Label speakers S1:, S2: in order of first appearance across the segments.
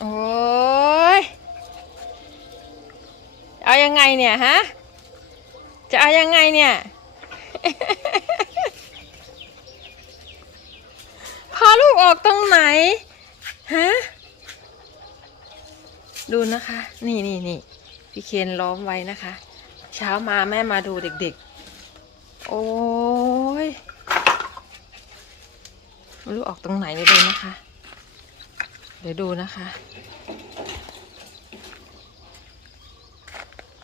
S1: โอ้ยเอายังไงเนี่ยฮะ จะเอายังไงเนี่ย พาลูกออกตรงไหน ฮะ ดูนะคะ นี่นี่นี่พี่เคนล้อมไว้นะคะ เช้ามาแม่มาดูเด็กๆ โอ้ยลูกออกตรงไหนเลยนะคะ ดี๋ยวดูนะคะ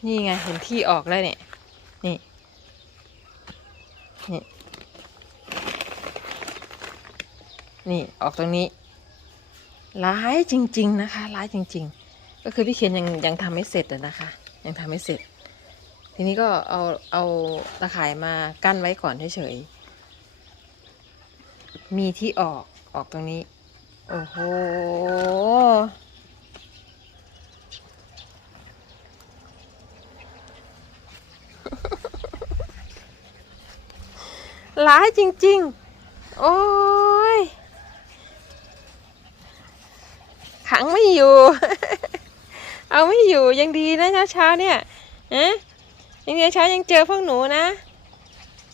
S1: นี่ไงเห็นที่ออกแล้วเนี่ย นี่ นี่ นี่ออกตรงนี้ ร้ายจริง ๆ นะคะ ร้ายจริง ๆ ก็คือพี่เคนยังยังทำไม่เสร็จอะนะคะ ยังทำไม่เสร็จ ทีนี้ก็เอาเอาตะข่ายมากั้นไว้ก่อนเฉยๆมีที่ออกออกตรงนี้ โอ้โหร้ายจริง ๆ โอ้ย ขังไม่อยู่ เอาไม่อยู่ยังดีนะเช้าๆเนี่ยฮะยังเช้ายังเจอพวกหนูนะ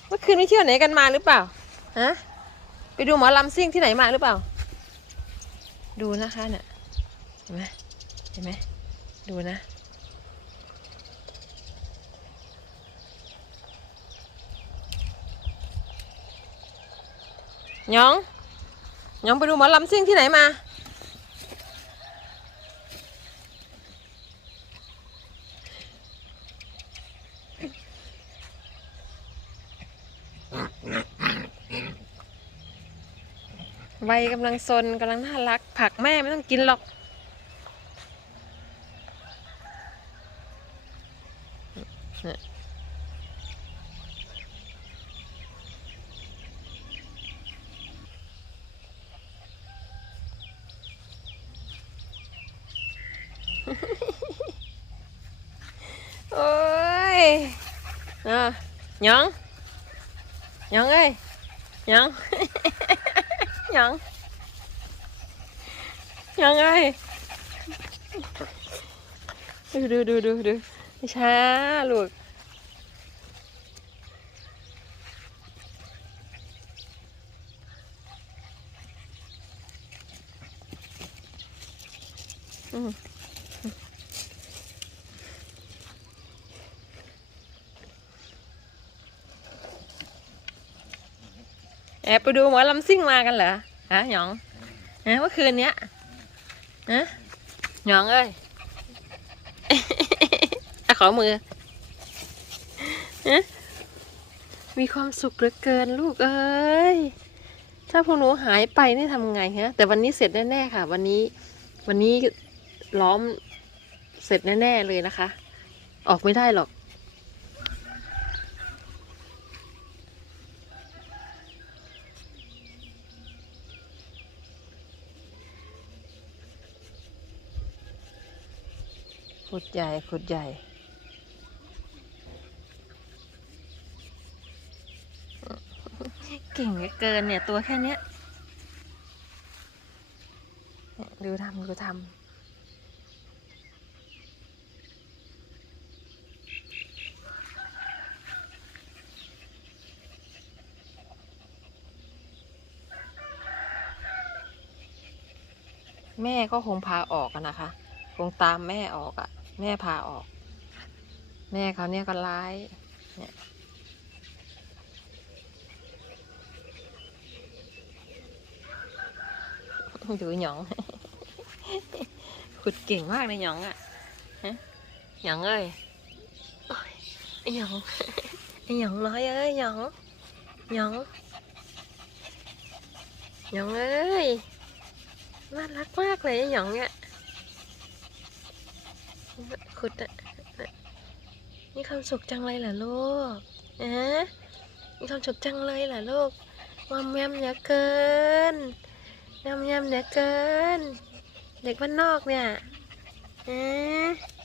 S1: เมื่อคืนไปเที่ยวไหนกันมาหรือเปล่าฮะไปดูหมอลำซิ่งที่ไหนมาหรือเปล่า ดูนะคะเนี่ยเห็นไหมเห็นไหมดูนะหยองหยองไปดูหมอลำซิ่งที่ไหนมา วัยกำลังซนกำลังน่ารัก ผักแม่ไม่ต้องกินหรอกเนี่ยโอ้ยอะยองยองเอ้ยยอง ยังยังไง ดูดูดูดูดูช้าลูกอืม แอบไปดูหมอลำซิ่งมากันเหรอฮะหยองฮะเมื่อคืนเนี้ยฮะหยองเอ้ยอะขอมือฮะมีความสุขเหลือเกินลูกเอ้ยถ้าพวกหนูหายไปนี่ทำไงฮะ แต่วันนี้เสร็จแน่ๆค่ะ วันนี้วันนี้ล้อมเสร็จแน่ๆเลยนะคะ ออกไม่ได้หรอก ขุดใหญ่ขุดใหญ่ เก่งเหลือเกินเนี่ย ตัวแค่เนี้ยเนี่ยดูทำดูทำแม่ก็คงพาออกอะนะคะ คงตามแม่ออกอะ่ะ แม่พาออก แม่เขาเนี่ยก็ร้ายเนี่ยดูหยอง ขุดเก่งมากเลยหยองอะ่ะฮะหยองเอ้ยหยองหยองน้อยเอ้ยหยองหยองหยองเอ้ยน่ารักมากเลยหยองเนี่ย ขุดอะมีความสุขจังเลยเหรอลูกอะมีความสุขจังเลยเหรอลูกวามแยมเหลือเกินยำยำเหลือเกิน เด็กบ้านนอกเนี่ยอะ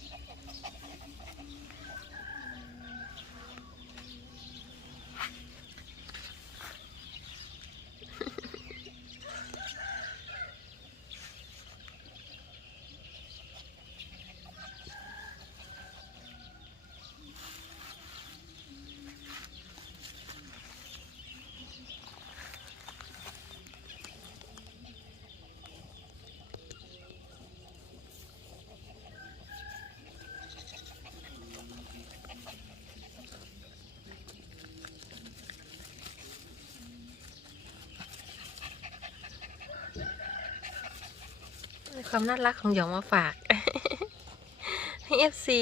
S1: ความน่ารักของหยองมาฝาก ให้เอฟซี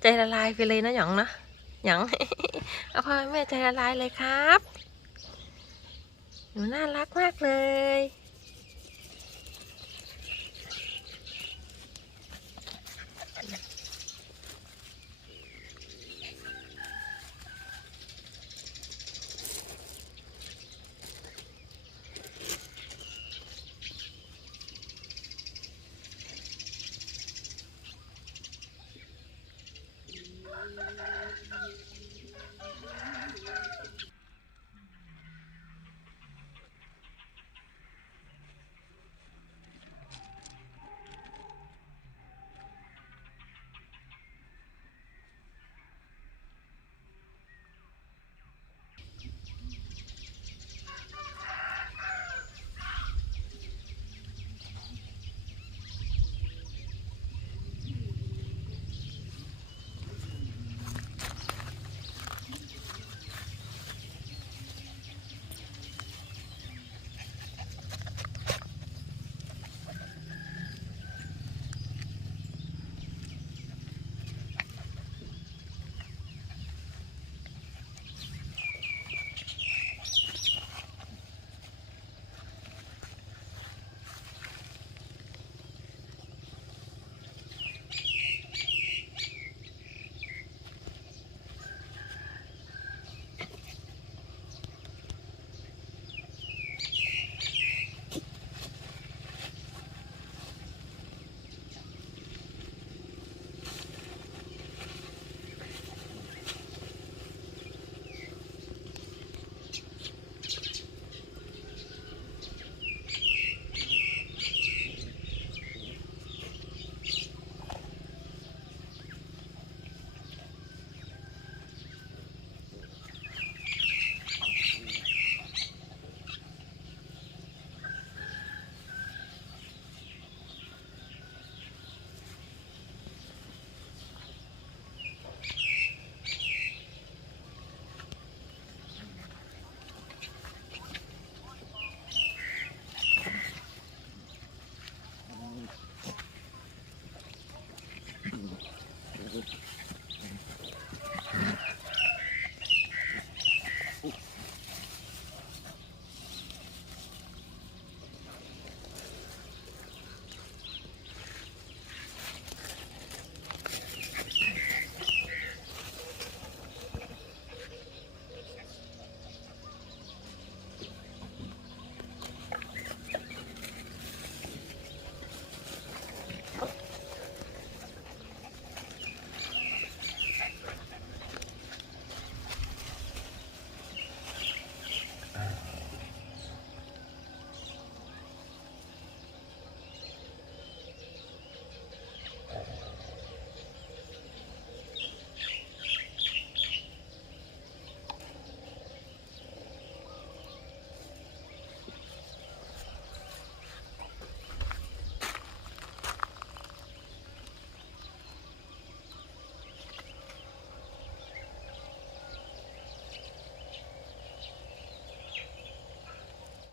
S1: ใจละลายไปเลยนะหยองนะหยองเอาพ่อแม่ใจละลายเลยครับ หนูน่ารักมากเลย